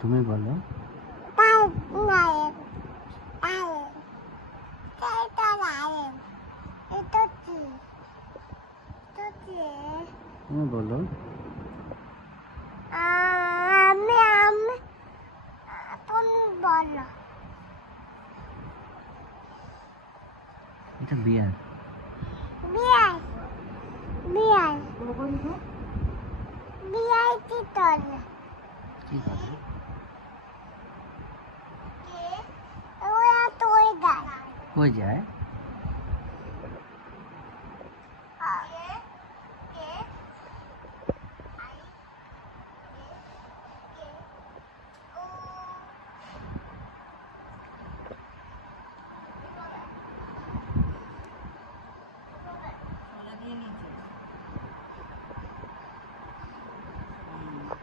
তুমি বলো। তুমি বলো। এটা বিয়ার। বিয়ার বিয়ার বিয়ার কি করে? কি করে? ওরা তো যায়। কই যায়?